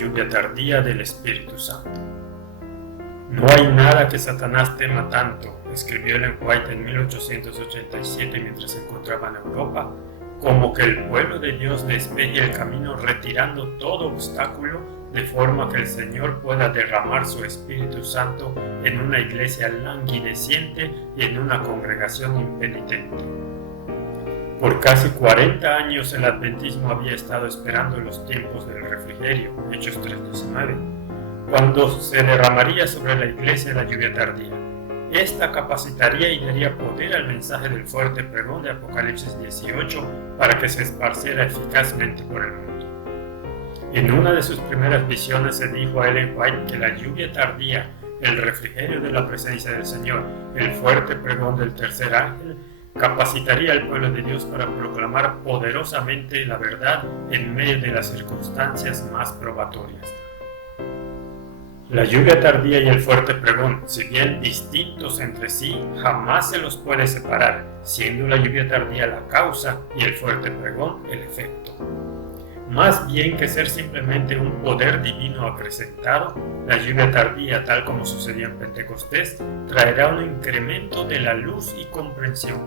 lluvia tardía del Espíritu Santo. No hay nada que Satanás tema tanto, escribió Ellen White en 1887 mientras se encontraba en Europa, como que el pueblo de Dios despeje el camino retirando todo obstáculo de forma que el Señor pueda derramar su Espíritu Santo en una iglesia languideciente y en una congregación impenitente. Por casi 40 años el adventismo había estado esperando los tiempos del refrigerio, Hechos 3:19, cuando se derramaría sobre la iglesia la lluvia tardía. Esta capacitaría y daría poder al mensaje del fuerte pregón de Apocalipsis 18 para que se esparciera eficazmente por el mundo. En una de sus primeras visiones se dijo a Ellen White que la lluvia tardía, el refrigerio de la presencia del Señor, el fuerte pregón del tercer ángel, capacitaría al pueblo de Dios para proclamar poderosamente la verdad en medio de las circunstancias más probatorias. La lluvia tardía y el fuerte pregón, si bien distintos entre sí, jamás se los puede separar, siendo la lluvia tardía la causa y el fuerte pregón el efecto. Más bien que ser simplemente un poder divino acrecentado, la lluvia tardía, tal como sucedió en Pentecostés, traerá un incremento de la luz y comprensión.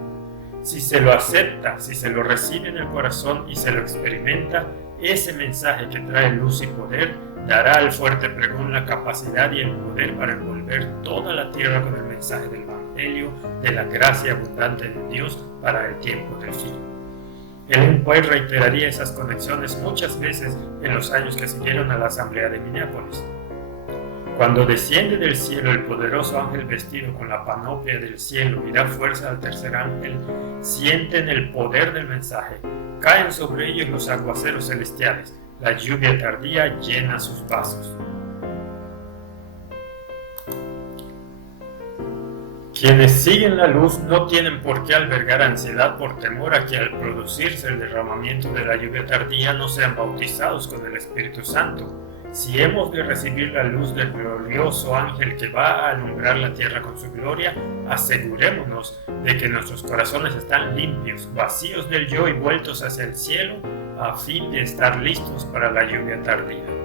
Si se lo acepta, si se lo recibe en el corazón y se lo experimenta, ese mensaje que trae luz y poder dará al fuerte pregón la capacidad y el poder para envolver toda la tierra con el mensaje del Evangelio, de la gracia abundante de Dios para el tiempo del fin. Ellen White reiteraría esas conexiones muchas veces en los años que siguieron a la asamblea de Minneapolis. Cuando desciende del cielo el poderoso ángel vestido con la panoplia del cielo y da fuerza al tercer ángel, sienten el poder del mensaje, caen sobre ellos los aguaceros celestiales, la lluvia tardía llena sus vasos. Quienes siguen la luz no tienen por qué albergar ansiedad por temor a que al producirse el derramamiento de la lluvia tardía no sean bautizados con el Espíritu Santo. Si hemos de recibir la luz del glorioso ángel que va a alumbrar la tierra con su gloria, asegurémonos de que nuestros corazones están limpios, vacíos del yo y vueltos hacia el cielo, a fin de estar listos para la lluvia tardía.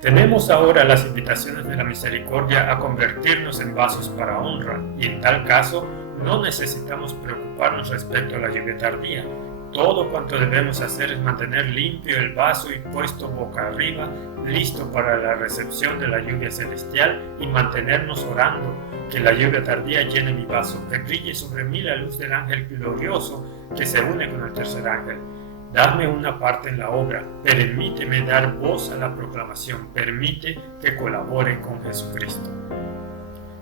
Tenemos ahora las invitaciones de la misericordia a convertirnos en vasos para honra, y en tal caso no necesitamos preocuparnos respecto a la lluvia tardía. Todo cuanto debemos hacer es mantener limpio el vaso y puesto boca arriba, listo para la recepción de la lluvia celestial, y mantenernos orando que la lluvia tardía llene mi vaso, que brille sobre mí la luz del ángel glorioso que se une con el tercer ángel. Dame una parte en la obra, permíteme dar voz a la proclamación, permite que colabore con Jesucristo.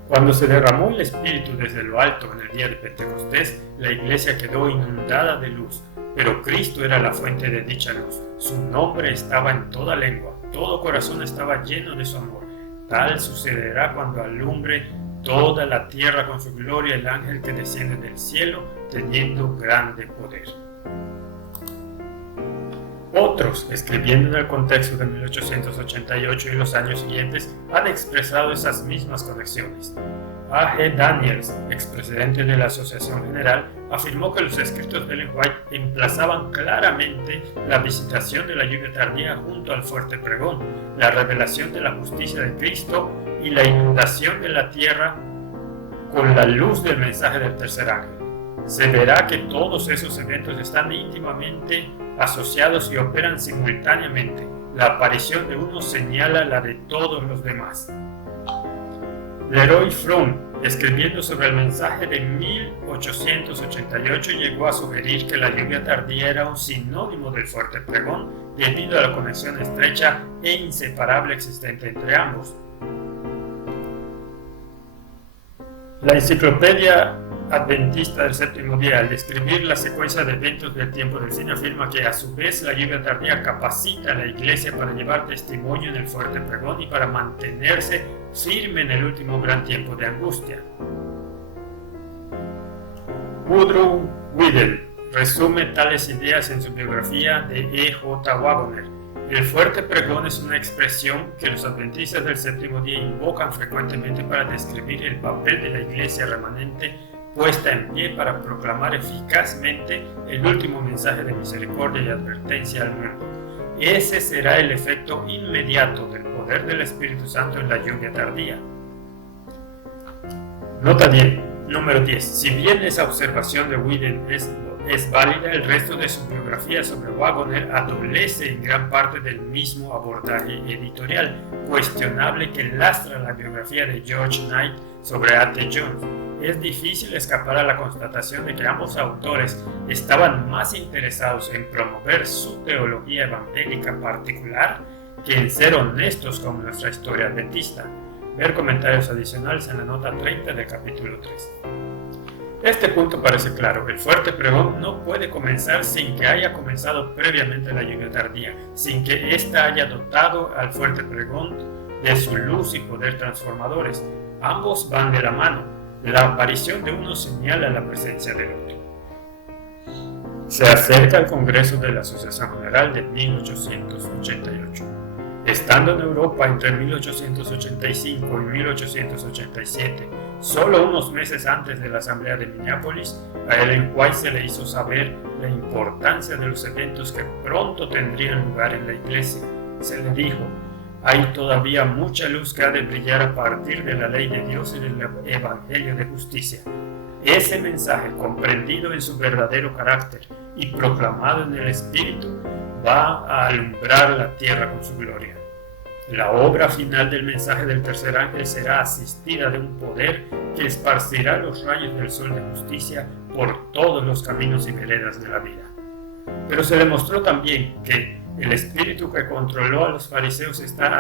Cuando se derramó el Espíritu desde lo alto en el día de Pentecostés, la iglesia quedó inundada de luz, pero Cristo era la fuente de dicha luz. Su nombre estaba en toda lengua, todo corazón estaba lleno de su amor. Tal sucederá cuando alumbre toda la tierra con su gloria el ángel que desciende del cielo, teniendo grande poder. Otros, escribiendo en el contexto de 1888 y los años siguientes, han expresado esas mismas conexiones. A. G. Daniels, expresidente de la Asociación General, afirmó que los escritos de Ellen White emplazaban claramente la visitación de la lluvia tardía junto al fuerte pregón, la revelación de la justicia de Cristo y la inundación de la tierra con la luz del mensaje del tercer ángel. Se verá que todos esos eventos están íntimamente asociados y operan simultáneamente. La aparición de uno señala la de todos los demás. Leroy Fromm, escribiendo sobre el mensaje de 1888, llegó a sugerir que la lluvia tardía era un sinónimo del fuerte pregón debido a la conexión estrecha e inseparable existente entre ambos. La Enciclopedia Adventista del Séptimo Día, al describir la secuencia de eventos del tiempo del fin, afirma que a su vez la lluvia tardía capacita a la iglesia para llevar testimonio en el fuerte pregón y para mantenerse firme en el último gran tiempo de angustia. Woodrow Wilson resume tales ideas en su biografía de E. J. Wagoner. El fuerte pregón es una expresión que los adventistas del séptimo día invocan frecuentemente para describir el papel de la iglesia remanente puesta en pie para proclamar eficazmente el último mensaje de misericordia y advertencia al mundo. Ese será el efecto inmediato del poder del Espíritu Santo en la lluvia tardía. Nota 10, número 10. Si bien esa observación de Whedon es válida, el resto de su biografía sobre Wagoner adolece en gran parte del mismo abordaje editorial cuestionable que lastra la biografía de George Knight sobre A.T. Jones. Es difícil escapar a la constatación de que ambos autores estaban más interesados en promover su teología evangélica particular que en ser honestos con nuestra historia adventista. Ver comentarios adicionales en la nota 30 del capítulo 3. Este punto parece claro. El fuerte pregón no puede comenzar sin que haya comenzado previamente la lluvia tardía, sin que ésta haya dotado al fuerte pregón de su luz y poder transformadores. Ambos van de la mano. La aparición de uno señala la presencia del otro. Se acerca el Congreso de la Asociación General de 1888. Estando en Europa entre 1885 y 1887, solo unos meses antes de la Asamblea de Minneapolis, a Ellen White se le hizo saber la importancia de los eventos que pronto tendrían lugar en la iglesia. Se le dijo: hay todavía mucha luz que ha de brillar a partir de la ley de Dios en el Evangelio de Justicia. Ese mensaje, comprendido en su verdadero carácter y proclamado en el Espíritu, va a alumbrar la tierra con su gloria. La obra final del mensaje del tercer ángel será asistida de un poder que esparcirá los rayos del sol de justicia por todos los caminos y veredas de la vida. Pero se demostró también que el espíritu que controló a los fariseos está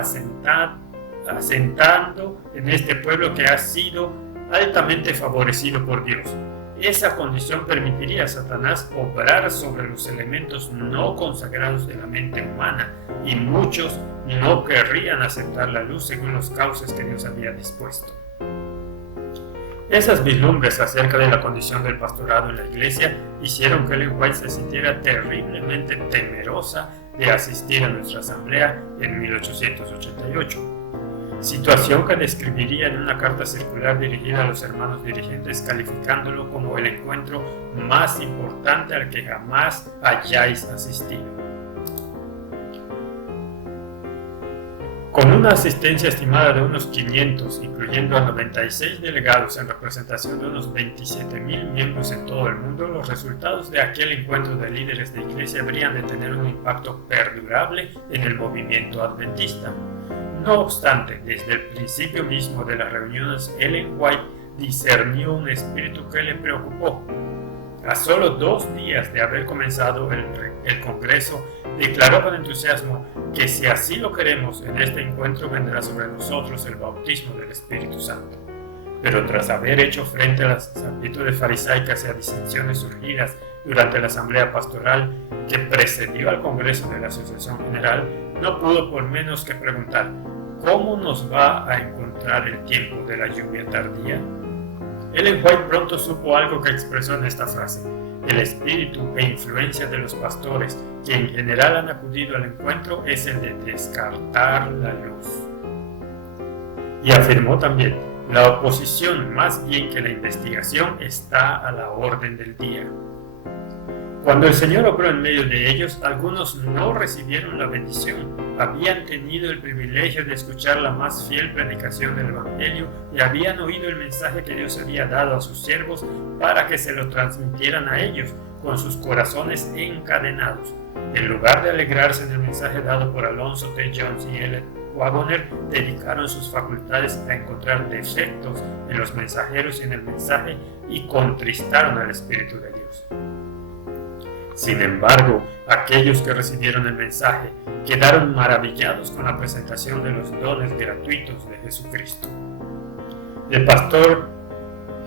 asentando en este pueblo que ha sido altamente favorecido por Dios. Esa condición permitiría a Satanás obrar sobre los elementos no consagrados de la mente humana, y muchos no querrían aceptar la luz según los cauces que Dios había dispuesto. Esas vislumbres acerca de la condición del pastorado en la iglesia hicieron que Ellen White se sintiera terriblemente temerosa de asistir a nuestra asamblea en 1888. Situación que describiría en una carta circular dirigida a los hermanos dirigentes, calificándolo como el encuentro más importante al que jamás hayáis asistido. Con una asistencia estimada de unos 500, incluyendo a 96 delegados en representación de unos 27,000 miembros en todo el mundo, los resultados de aquel encuentro de líderes de iglesia habrían de tener un impacto perdurable en el movimiento adventista. No obstante, desde el principio mismo de las reuniones, Ellen White discernió un espíritu que le preocupó. A solo 2 días de haber comenzado el Congreso, declaró con entusiasmo que si así lo queremos, en este encuentro vendrá sobre nosotros el bautismo del Espíritu Santo. Pero tras haber hecho frente a las actitudes farisaicas y a disensiones surgidas durante la asamblea pastoral que precedió al Congreso de la Asociación General, no pudo por menos que preguntar: ¿cómo nos va a encontrar el tiempo de la lluvia tardía? Ellen White pronto supo algo que expresó en esta frase: el espíritu e influencia de los pastores que en general han acudido al encuentro es el de descartar la luz. Y afirmó también: la oposición más bien que la investigación está a la orden del día. Cuando el Señor obró en medio de ellos, algunos no recibieron la bendición. Habían tenido el privilegio de escuchar la más fiel predicación del Evangelio y habían oído el mensaje que Dios había dado a sus siervos para que se lo transmitieran a ellos, con sus corazones encadenados. En lugar de alegrarse en el mensaje dado por Alonzo T. Jones y Ellen Wagoner, dedicaron sus facultades a encontrar defectos en los mensajeros y en el mensaje y contristaron al Espíritu de Dios. Sin embargo, aquellos que recibieron el mensaje quedaron maravillados con la presentación de los dones gratuitos de Jesucristo. El pastor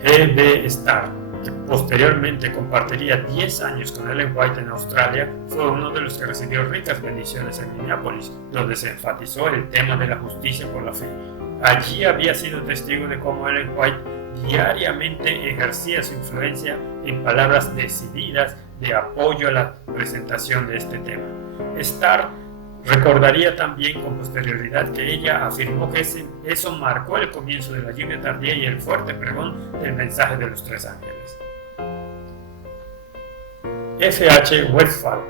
G.B. Starr, que posteriormente compartiría 10 años con Ellen White en Australia, fue uno de los que recibió ricas bendiciones en Minneapolis, donde se enfatizó el tema de la justicia por la fe. Allí había sido testigo de cómo Ellen White diariamente ejercía su influencia en palabras decididas de apoyo a la presentación de este tema. Starr recordaría también con posterioridad que ella afirmó que eso marcó el comienzo de la lluvia tardía y el fuerte pregón del mensaje de los 3 ángeles. F.H. Westphal,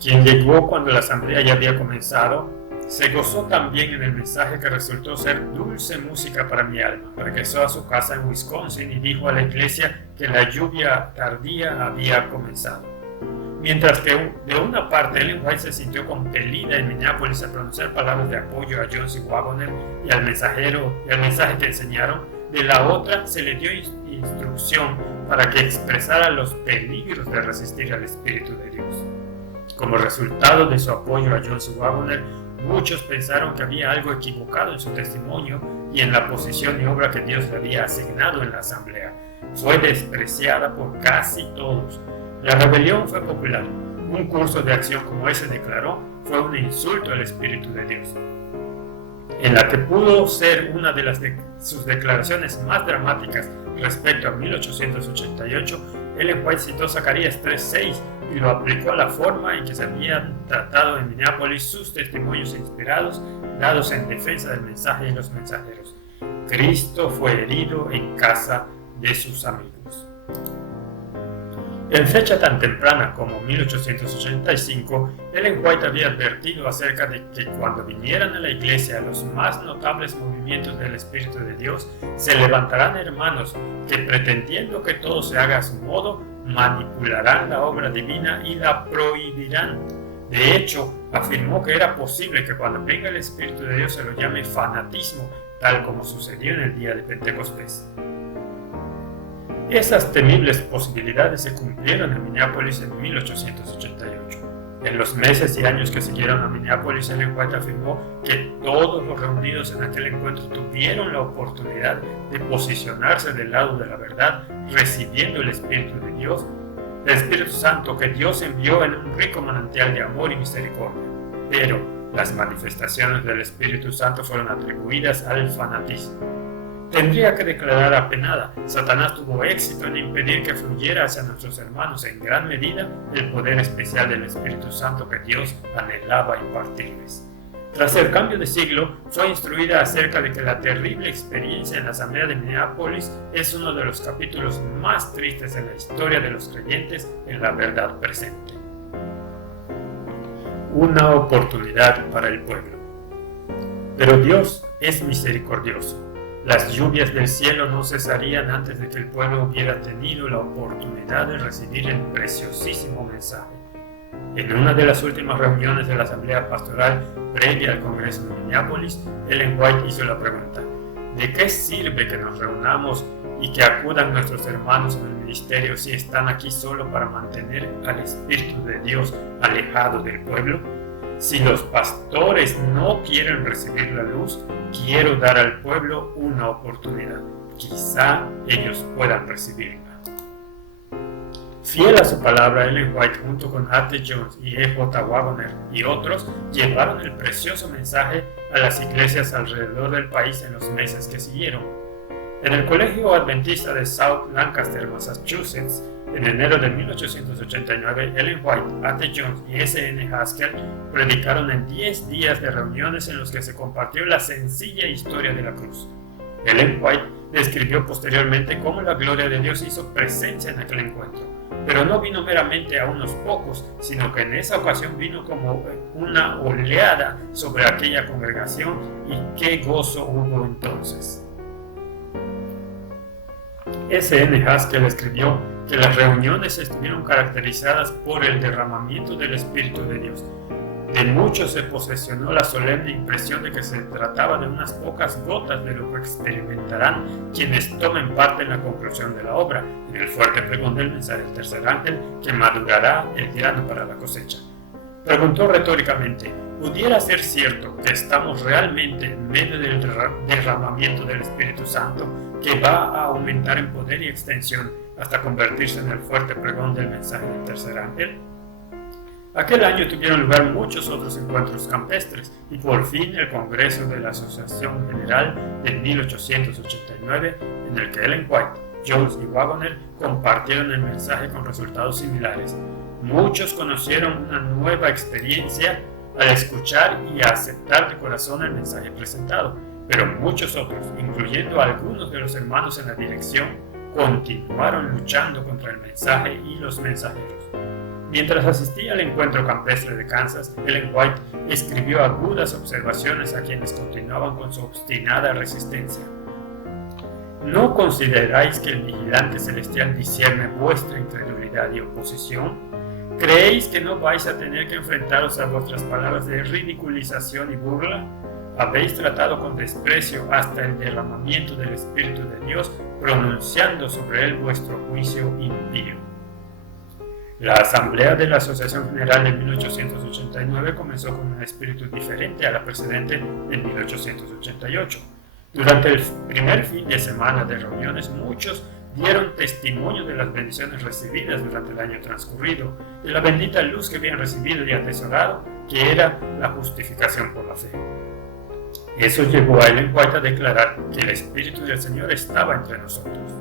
quien llegó cuando la asamblea ya había comenzado, se gozó también en el mensaje que resultó ser dulce música para mi alma. Regresó a su casa en Wisconsin y dijo a la iglesia que la lluvia tardía había comenzado. Mientras que de una parte Ellen White se sintió compelida en Minneapolis a pronunciar palabras de apoyo a Jones y Wagoner y al mensaje que enseñaron, de la otra se le dio instrucción para que expresara los peligros de resistir al Espíritu de Dios. Como resultado de su apoyo a Jones y Wagoner, muchos pensaron que había algo equivocado en su testimonio y en la posición y obra que Dios le había asignado en la asamblea. Fue despreciada por casi todos. La rebelión fue popular. Un curso de acción como ese declaró fue un insulto al Espíritu de Dios. En la que pudo ser una de sus declaraciones más dramáticas respecto a 1888, Ellen White citó Zacarías 3:6 y lo aplicó a la forma en que se habían tratado en Minneapolis sus testimonios inspirados dados en defensa del mensaje de los mensajeros. Cristo fue herido en casa de sus amigos. En fecha tan temprana como 1885, Ellen White había advertido acerca de que cuando vinieran a la iglesia los más notables movimientos del Espíritu de Dios, se levantarán hermanos que, pretendiendo que todo se haga a su modo, manipularán la obra divina y la prohibirán. De hecho, afirmó que era posible que cuando venga el Espíritu de Dios se lo llame fanatismo, tal como sucedió en el día de Pentecostés. Esas temibles posibilidades se cumplieron en Minneapolis en 1888. En los meses y años que siguieron a Minneapolis, Ellen White afirmó que todos los reunidos en aquel encuentro tuvieron la oportunidad de posicionarse del lado de la verdad, recibiendo el Espíritu de Dios, el Espíritu Santo que Dios envió en un rico manantial de amor y misericordia. Pero las manifestaciones del Espíritu Santo fueron atribuidas al fanatismo. Tendría que declarar apenada, Satanás tuvo éxito en impedir que fluyera hacia nuestros hermanos en gran medida el poder especial del Espíritu Santo que Dios anhelaba impartirles. Tras el cambio de siglo, fue instruida acerca de que la terrible experiencia en la asamblea de Minneapolis es uno de los capítulos más tristes en la historia de los creyentes en la verdad presente. Una oportunidad para el pueblo. Pero Dios es misericordioso. Las lluvias del cielo no cesarían antes de que el pueblo hubiera tenido la oportunidad de recibir el preciosísimo mensaje. En una de las últimas reuniones de la Asamblea Pastoral previa al Congreso de Minneapolis, Ellen White hizo la pregunta: ¿de qué sirve que nos reunamos y que acudan nuestros hermanos en el ministerio si están aquí solo para mantener al Espíritu de Dios alejado del pueblo? Si los pastores no quieren recibir la luz, quiero dar al pueblo una oportunidad. Quizá ellos puedan recibirla. Fiel a su palabra, Ellen White junto con A.T. Jones y E.J. Wagoner y otros llevaron el precioso mensaje a las iglesias alrededor del país en los meses que siguieron. En el Colegio Adventista de South Lancaster, Massachusetts, en enero de 1889, Ellen White, A.T. Jones y S.N. Haskell predicaron en 10 días de reuniones en los que se compartió la sencilla historia de la cruz. Ellen White describió posteriormente cómo la gloria de Dios hizo presencia en aquel encuentro, pero no vino meramente a unos pocos, sino que en esa ocasión vino como una oleada sobre aquella congregación, y qué gozo hubo entonces. S.N. Haskell escribió que las reuniones estuvieron caracterizadas por el derramamiento del Espíritu de Dios. De muchos se posesionó la solemne impresión de que se trataba de unas pocas gotas de lo que experimentarán quienes tomen parte en la conclusión de la obra, en el fuerte pregón del mensaje del tercer ángel que madurará el grano para la cosecha. Preguntó retóricamente: ¿pudiera ser cierto que estamos realmente en medio del derramamiento del Espíritu Santo, que va a aumentar en poder y extensión hasta convertirse en el fuerte pregón del mensaje del tercer ángel? Aquel año tuvieron lugar muchos otros encuentros campestres, y por fin el Congreso de la Asociación General de 1889, en el que Ellen White, Jones y Wagoner compartieron el mensaje con resultados similares. Muchos conocieron una nueva experiencia al escuchar y aceptar de corazón el mensaje presentado, pero muchos otros, incluyendo a algunos de los hermanos en la dirección, continuaron luchando contra el mensaje y los mensajeros. Mientras asistía al encuentro campestre de Kansas, Ellen White escribió agudas observaciones a quienes continuaban con su obstinada resistencia. ¿No consideráis que el vigilante celestial discierne vuestra incredulidad y oposición? ¿Creéis que no vais a tener que enfrentaros a vuestras palabras de ridiculización y burla? Habéis tratado con desprecio hasta el derramamiento del Espíritu de Dios, pronunciando sobre él vuestro juicio impío. La Asamblea de la Asociación General de 1889 comenzó con un espíritu diferente a la precedente de 1888. Durante el primer fin de semana de reuniones, muchos dieron testimonio de las bendiciones recibidas durante el año transcurrido, de la bendita luz que habían recibido y atesorado, que era la justificación por la fe. Eso llevó a Ellen White a declarar que el Espíritu del Señor estaba entre nosotros.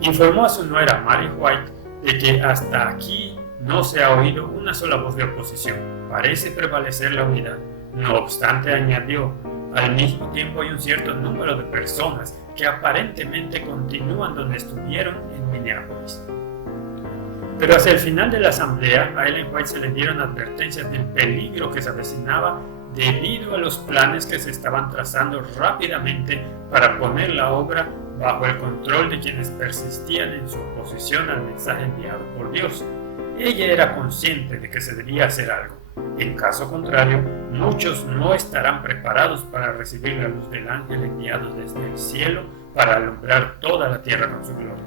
Informó a su nuera Mary White de que hasta aquí no se ha oído una sola voz de oposición. Parece prevalecer la unidad. No obstante, añadió, al mismo tiempo hay un cierto número de personas que aparentemente continúan donde estuvieron en Minneapolis. Pero hacia el final de la asamblea, a Ellen White se le dieron advertencias del peligro que se avecinaba debido a los planes que se estaban trazando rápidamente para poner la obra bajo el control de quienes persistían en su oposición al mensaje enviado por Dios. Ella era consciente de que se debía hacer algo. En caso contrario, muchos no estarán preparados para recibir la luz del ángel enviado desde el cielo para alumbrar toda la tierra con su gloria.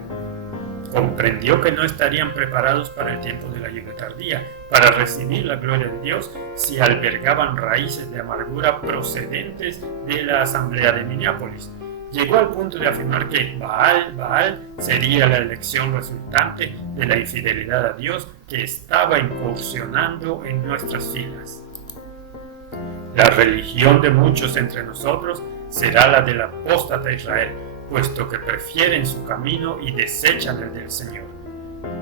Comprendió que no estarían preparados para el tiempo de la lluvia tardía, para recibir la gloria de Dios, si albergaban raíces de amargura procedentes de la asamblea de Minneapolis. Llegó al punto de afirmar que Baal sería la elección resultante de la infidelidad a Dios que estaba incursionando en nuestras filas. La religión de muchos entre nosotros será la del apóstata Israel, puesto que prefieren su camino y desechan el del Señor.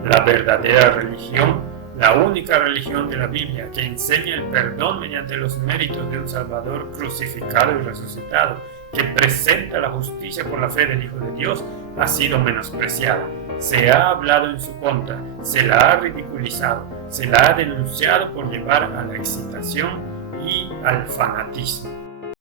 La verdadera religión, la única religión de la Biblia que enseña el perdón mediante los méritos de un Salvador crucificado y resucitado, que presenta la justicia por la fe del Hijo de Dios, ha sido menospreciada. Se ha hablado en su contra, se la ha ridiculizado, se la ha denunciado por llevar a la excitación y al fanatismo.